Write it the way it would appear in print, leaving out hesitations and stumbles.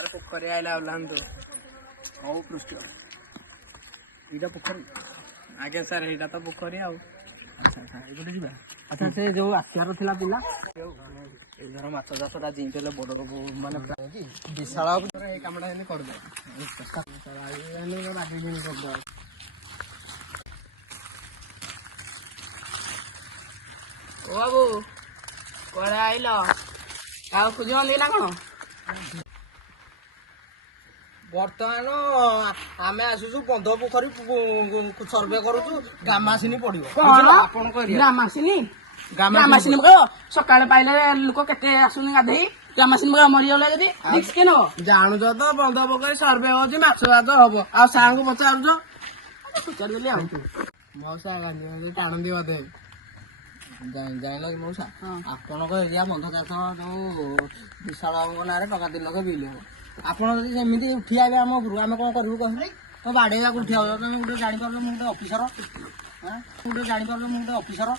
ତାର ପୋଖରୀ ଆଇଲା ଓହ୍ଲାନ୍ତୁ। ହଉ ପୃଷ୍ଠ ଏଇଟା ପୋଖରୀ। ଆଜ୍ଞା ସାର୍ ଏଇଟା ତ ପୋଖରୀ ଆଉ। ଆଚ୍ଛା ଆଚ୍ଛା ଏଇପଟେ ଯିବା। ଆଚ୍ଛା ସେ ଯୋଉ ଆସିବାର ଥିଲା ପିଲା ଏଇଥର ମାଛ ଚାଷଟା ଯେମିତି ହେଲେ ବଡ଼ ମାନେ ବିଶାଳ ଏଇ କାମଟା ହେଲେ କରିଦେବା। ଓ ବାବୁ କୁଆଡେ ଆଇଲ? ଆଉ ଖୋଜନ୍ତି ନା କଣ? ବର୍ତ୍ତମାନ ଆମେ ଆସୁଛୁ ବନ୍ଧ ପୋଖରୀ ସର୍ଭେ କରୁଛୁ। ଗାମାସିନି ପଡିବ ଆପଣଙ୍କ ଗ୍ରାମାସିନି ଗ୍ରାମାସିନି ସକାଳେ ପାଇଲେ ଲୋକ କେତେ ଆସୁନି ଗାଧେଇ। ଗ୍ରାମାସିନି ମରିଗଲେ ଯଦି ରିକ୍ସ କିଏ ନବ? ଜାଣୁଛ ତ ବନ୍ଧ ପୋଖରୀ ସର୍ଭେ ହଉଛି ମାଛ ଚାଷ ହବ। ଆଉ ସାରଙ୍କୁ ପଚାରୁଛ? ପଚାରିଦେଲି ଆଉ। ମଉସା ଟାଣନ୍ତି ବୋଧେ ଜାଣିଲ କି ମଉସା? ଆପଣଙ୍କ ଏରିଆ ବନ୍ଧ ଚାଷ ଯୋଉ ବିଶାଳ ବାବୁଙ୍କ ନାଁରେ ଟଙ୍କା 3 ଲକ୍ଷ ବିଲ୍ ହବ। ଆପଣ ଯଦି ସେମିତି ଉଠିଆବେ ଆମ ଉପରୁ ଆମେ କଣ କରିବୁ କହିଲେ? ତ ବାଡେଇବାକୁ ଉଠିଆ ତମେ ଗୋଟେ ଜାଣିପାରୁଛ ମୁଁ ଗୋଟେ ଅଫିସର। ଗୋଟେ ଜାଣିପାରୁଛ ମୁଁ ଗୋଟେ ଅଫିସର।